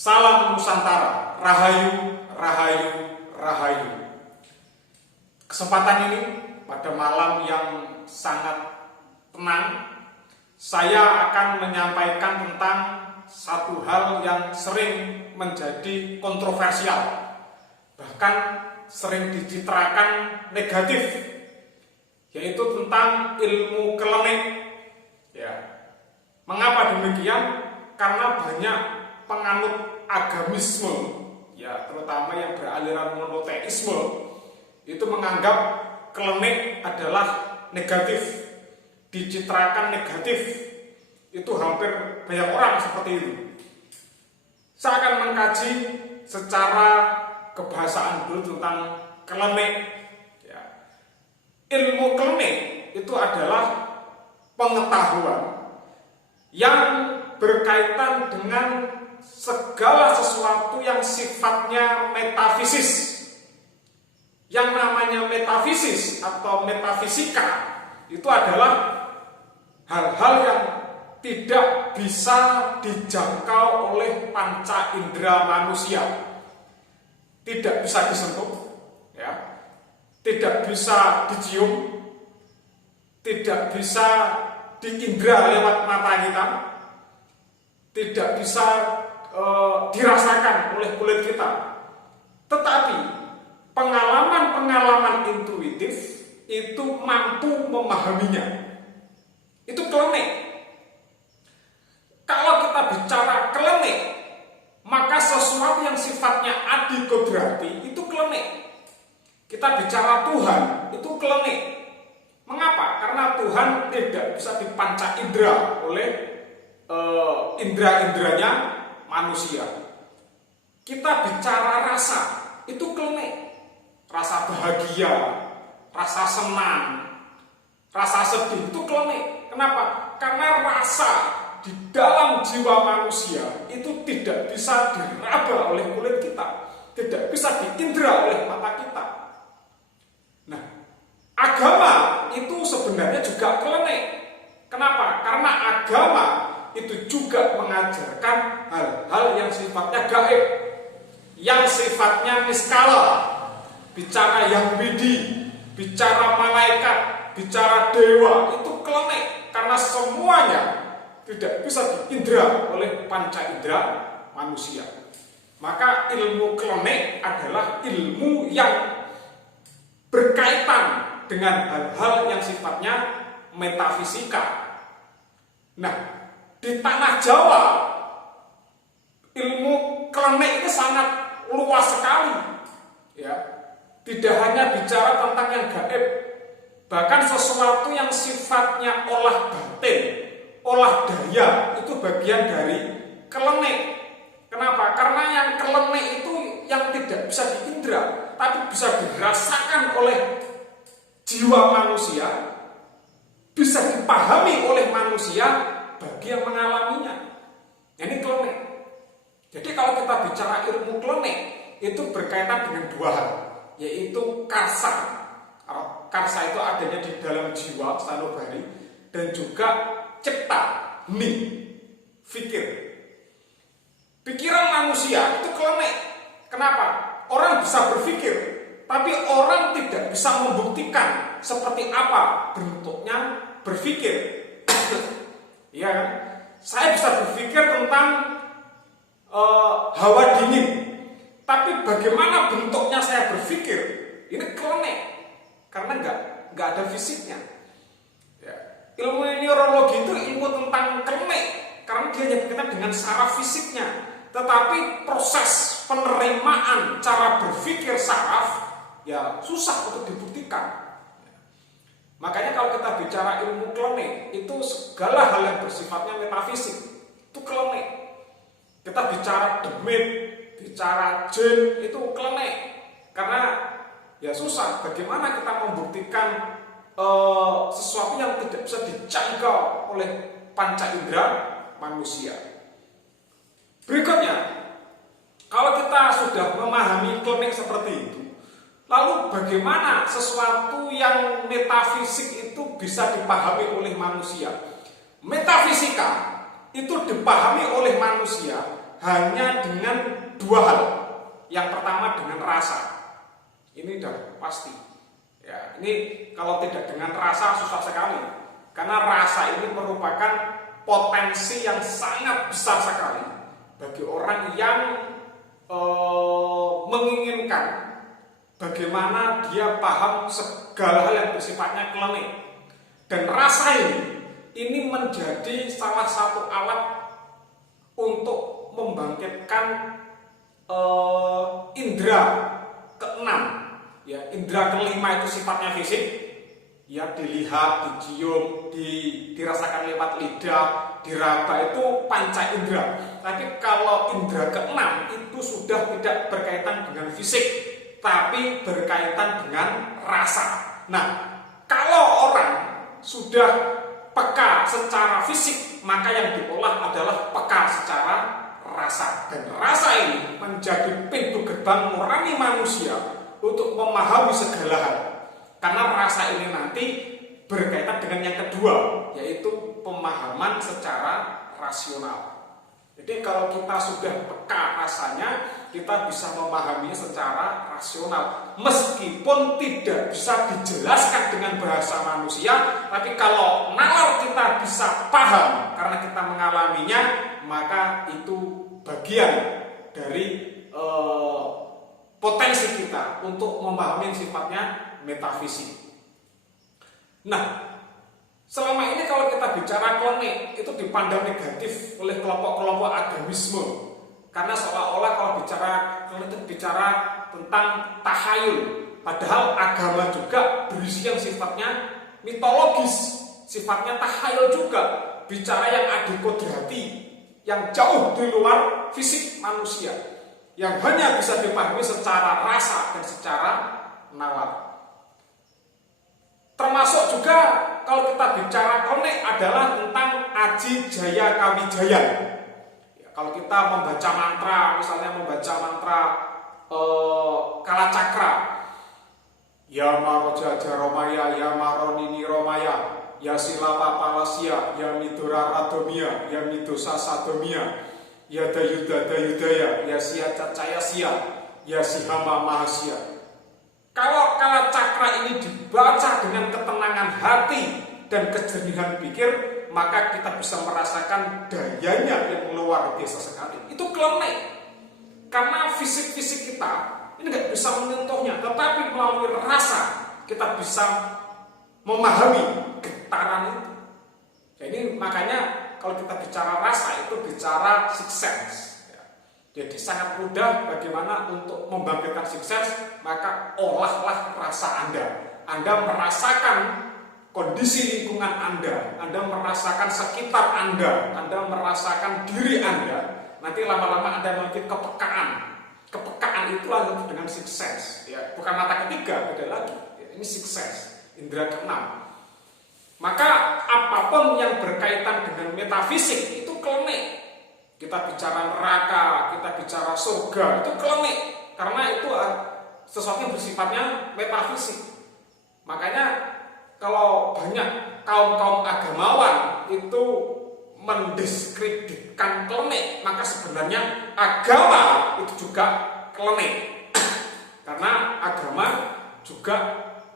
Salam Nusantara, Rahayu, Rahayu, Rahayu. Kesempatan ini pada malam yang sangat tenang, saya akan menyampaikan tentang satu hal yang sering menjadi kontroversial, bahkan sering dicitrakan negatif, yaitu tentang ilmu klenik. Ya, mengapa demikian? Karena banyak penganut agamisme, ya terutama yang beraliran monoteisme, itu menganggap klenik adalah negatif, dicitrakan negatif. Itu hampir banyak orang seperti itu. Saya akan mengkaji secara kebahasaan dulu tentang klenik. Ya. Ilmu klenik itu adalah pengetahuan yang berkaitan dengan segala sesuatu yang sifatnya metafisis. Yang namanya metafisis atau metafisika itu adalah hal-hal yang tidak bisa dijangkau oleh panca indera manusia, tidak bisa disentuh, ya, tidak bisa dicium, tidak bisa diindra lewat mata kita, tidak bisa dirasakan oleh kulit kita. Tetapi pengalaman-pengalaman intuitif itu mampu memahaminya. Itu klenik. Kalau kita bicara klenik, maka sesuatu yang sifatnya adikodrati itu klenik. Kita bicara Tuhan, itu klenik. Mengapa? Karena Tuhan tidak bisa dipanca indera oleh indera-inderanya manusia. Kita bicara rasa, itu klenik. Rasa bahagia, rasa senang, rasa sedih, itu klenik. Kenapa? Karena rasa di dalam jiwa manusia itu tidak bisa diraba oleh kulit kita, tidak bisa diindra oleh mata kita. Nah, agama itu sebenarnya juga klenik. Kenapa? Karena agama itu juga mengajarkan hal-hal yang sifatnya gaib, yang sifatnya niskala. Bicara yang widi, bicara malaikat, bicara dewa, itu klenik. Karena semuanya tidak bisa diindra oleh panca indera manusia. Maka ilmu klenik adalah ilmu yang berkaitan dengan hal-hal yang sifatnya metafisika. Nah, di tanah Jawa ilmu klenik ini sangat luas sekali, ya. Tidak hanya bicara tentang yang gaib, bahkan sesuatu yang sifatnya olah batin, olah daya, itu bagian dari klenik. Kenapa? Karena yang klenik itu yang tidak bisa diindra, tapi bisa dirasakan oleh jiwa manusia, bisa dipahami oleh manusia bagi yang mengalaminya. Ini klenik. Jadi kalau kita bicara ilmu klenik, itu berkaitan dengan dua hal, yaitu karsa. Karsa itu adanya di dalam jiwa sanubari, dan juga cipta, fikir. Pikiran manusia itu klenik. Kenapa? Orang bisa berpikir, tapi orang tidak bisa membuktikan seperti apa bentuknya berpikir. Iya kan? Saya bisa berpikir tentang hawa dingin, tapi bagaimana bentuknya saya berpikir? Ini klenik, karena nggak ada fisiknya. Ya. Ilmu neurologi itu ilmu tentang klenik, karena dia hanya berkaitan dengan saraf fisiknya. Tetapi proses penerimaan cara berpikir saraf, ya susah untuk dibuktikan. Makanya kalau kita bicara ilmu klenik, itu segala hal yang bersifatnya metafisik, itu klenik. Kita bicara demit, bicara jin, itu klenik. Karena ya susah, bagaimana kita membuktikan sesuatu yang tidak bisa dijangkau oleh panca indera manusia. Berikutnya, kalau kita sudah memahami klenik seperti itu, lalu bagaimana sesuatu yang metafisik itu bisa dipahami oleh manusia? Metafisika itu dipahami oleh manusia hanya dengan dua hal. Yang pertama dengan rasa. Ini udah pasti. Ya, ini kalau tidak dengan rasa susah sekali. Karena rasa ini merupakan potensi yang sangat besar sekali bagi orang yang menginginkan bagaimana dia paham segala hal yang bersifatnya klinik. Dan rasa ini menjadi salah satu alat untuk membangkitkan indera keenam. Ya, indera kelima itu sifatnya fisik, ya dilihat, dicium, dirasakan lewat lidah, diraba, itu panca indera. Tapi kalau indera keenam itu sudah tidak berkaitan dengan fisik, tapi berkaitan dengan rasa. Nah, kalau orang sudah peka secara fisik, maka yang diolah adalah peka secara rasa. Dan rasa ini menjadi pintu gerbang nurani manusia untuk memahami segala hal. Karena rasa ini nanti berkaitan dengan yang kedua, yaitu pemahaman secara rasional. Jadi kalau kita sudah peka rasanya, kita bisa memahaminya secara rasional. Meskipun tidak bisa dijelaskan dengan bahasa manusia, tapi kalau nalar kita bisa paham karena kita mengalaminya, maka itu bagian dari potensi kita untuk memahami yang sifatnya metafisik. Nah, selama ini kalau kita bicara klinik itu dipandang negatif oleh kelompok-kelompok agamisme, karena seolah-olah kalau bicara klinik itu bicara tentang tahayul, padahal agama juga berisi yang sifatnya mitologis, sifatnya tahayul juga, bicara yang adikodrati, yang jauh di luar fisik manusia, yang hanya bisa dipahami secara rasa dan secara nalar. Termasuk juga kalau kita bicara klinik adalah tentang Aji Jaya Kawijaya. Ya, kalau kita membaca mantra, misalnya membaca mantra Kalacakra, Ya Maroja Jaromaya, Ya Maronini Romaya, Ya Silapa Palasya, Ya Midora Radomia, Ya Midosa Sadomia, Ya Dayuda Dayudaya, Ya Sia Cacaya Sia, Ya Sihama Mahasya. Kalau Kalacakra ini dibaca dengan ketenangan hati dan kejernihan pikir, maka kita bisa merasakan dayanya yang luar biasa sekali. Itu klinik. Karena fisik-fisik kita ini nggak bisa menyentuhnya, tetapi melalui rasa kita bisa memahami getaran itu. Jadi makanya kalau kita bicara rasa itu bicara sixth sense. Jadi sangat mudah bagaimana untuk membangkitkan sixth sense, maka olahlah rasa Anda. Anda merasakan kondisi lingkungan Anda merasakan sekitar Anda merasakan diri Anda. Nanti lama-lama Anda memiliki kepekaan. Kepekaan itulah dengan sixth sense. Ya, bukan mata ketiga, beda lagi. Ya, ini sixth sense, indera keenam. Maka apapun yang berkaitan dengan metafisik itu klinik. Kita bicara neraka, kita bicara surga, itu klinik. Karena itu sesuatu yang bersifatnya metafisik. Makanya kalau banyak kaum-kaum agamawan itu mendiskreditkan klinik, maka sebenarnya agama itu juga klinik. Karena agama juga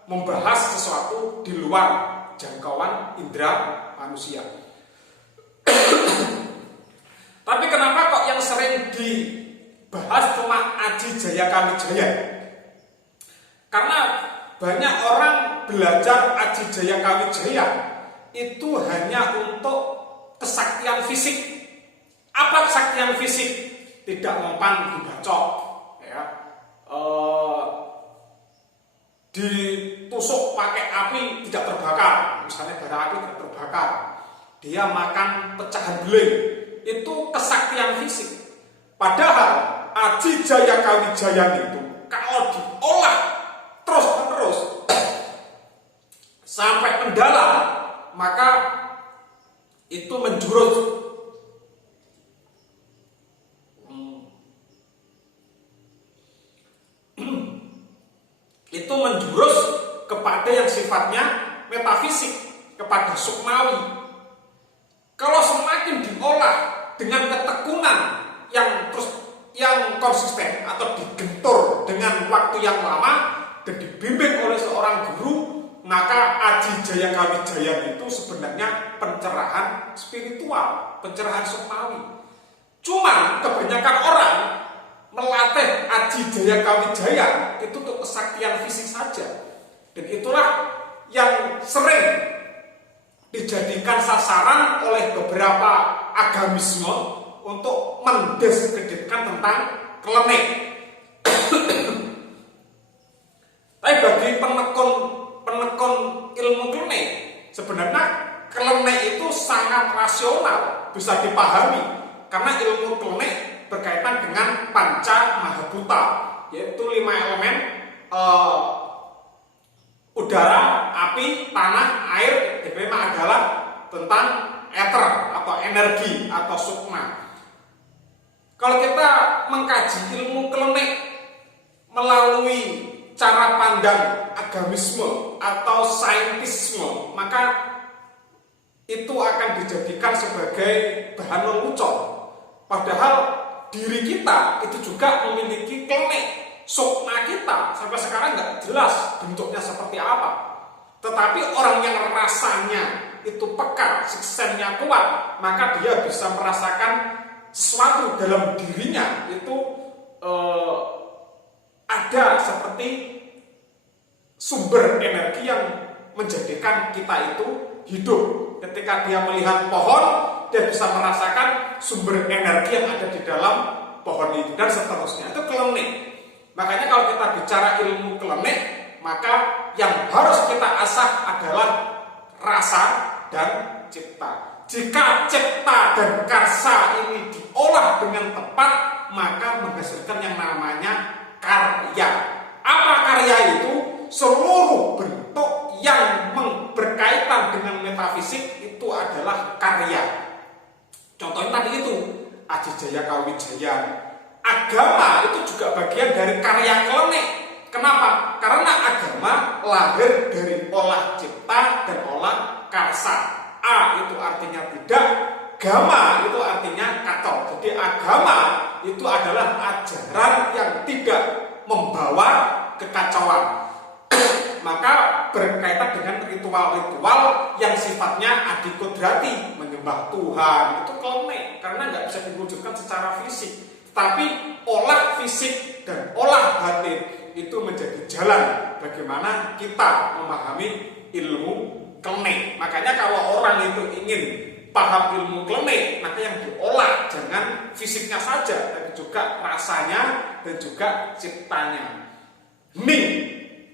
membahas sesuatu di luar jangkauan indera manusia. Tapi kenapa kok yang sering dibahas cuma Aji Jaya Kawijaya? Karena banyak orang belajar Aji Jaya Kawijaya itu hanya untuk kesaktian fisik. Apa kesaktian fisik? Tidak mempan dibacok, ya. Ditusuk pakai api tidak terbakar, misalnya bara api tidak terbakar. Dia makan pecahan beling. Itu kesaktian fisik. Padahal Aji Jaya Kawijaya itu kalau diolah terus-menerus sampai mendalam, maka itu menjurus itu menjurus kepada yang sifatnya metafisik, kepada sukmawi. Kalau semakin diolah dengan ketekunan yang konsisten atau digentur dengan waktu yang lama dan dibimbing oleh seorang guru, maka Aji Jaya Kawijaya itu sebenarnya pencerahan spiritual, pencerahan sukmawi. Cuma kebanyakan orang melatih Aji Jaya Kawijaya itu untuk kesaktian fisik saja. Dan itulah yang sering dijadikan sasaran oleh beberapa agamisme untuk mendiskreditkan tentang klenik. Tapi bagi penekun ilmu klenik, sebenarnya klenik itu sangat rasional, bisa dipahami karena ilmu klenik berkaitan dengan panca mahabhuta, yaitu 5 elemen udara, api, tanah, air. Yang memang adalah tentang ether atau energi atau sukma. Kalau kita mengkaji ilmu klenik melalui cara pandang agamisme atau saintisme, maka itu akan dijadikan sebagai bahan lelucon. Padahal diri kita itu juga memiliki klenik, sukma kita sampai sekarang nggak jelas bentuknya seperti apa. Tetapi orang yang rasanya itu peka, siksennya kuat, maka dia bisa merasakan sesuatu dalam dirinya itu ada seperti sumber energi yang menjadikan kita itu hidup. Ketika dia melihat pohon, dia bisa merasakan sumber energi yang ada di dalam pohon itu dan seterusnya. Itu klenik. Makanya kalau kita bicara ilmu klenik, maka yang harus kita asah adalah rasa dan cipta. Jika cipta dan karsa ini diolah dengan tepat, maka menghasilkan yang namanya karya. Apa karya itu? Seluruh bentuk yang berkaitan dengan metafisik itu adalah karya. Contohnya tadi itu Aji Jaya Kawijaya. Agama itu juga bagian dari karya klenik. Kenapa? Karena agama lahir dari olah cipta dan olah karsa. A itu artinya tidak, gama itu artinya kacau. Jadi agama itu adalah ajaran yang tidak membawa kekacauan. Maka berkaitan dengan ritual-ritual yang sifatnya adikodrati, menyembah Tuhan, itu klenik karena nggak bisa diwujudkan secara fisik. Tapi olah fisik dan olah batin itu menjadi jalan bagaimana kita memahami ilmu klenik. Makanya kalau orang itu ingin paham ilmu klenik, maka yang diolah jangan fisiknya saja, tapi juga rasanya dan juga ciptanya. Hening,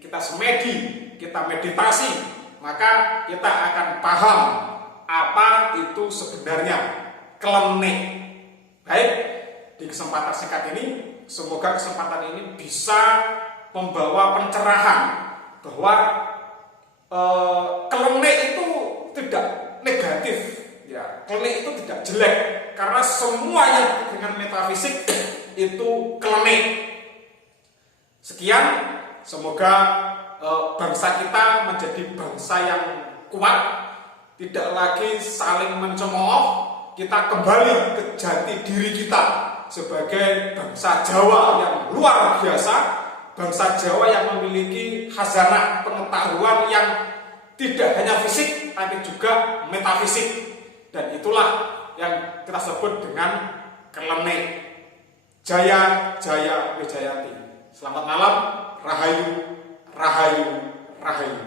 kita semedi, kita meditasi, maka kita akan paham apa itu sebenarnya klenik. Baik, di kesempatan singkat ini, semoga kesempatan ini bisa membawa pencerahan bahwa klenik itu tidak negatif, ya. Klenik itu tidak jelek karena semua yang dengan metafisik itu klenik. Sekian, semoga bangsa kita menjadi bangsa yang kuat, tidak lagi saling mencemooh. Kita kembali ke jati diri kita sebagai bangsa Jawa yang luar biasa. Bangsa Jawa yang memiliki khazanah pengetahuan yang tidak hanya fisik tapi juga metafisik, dan itulah yang kita sebut dengan klenik. Jaya Jaya Wijayati. Selamat malam, rahayu, rahayu, rahayu.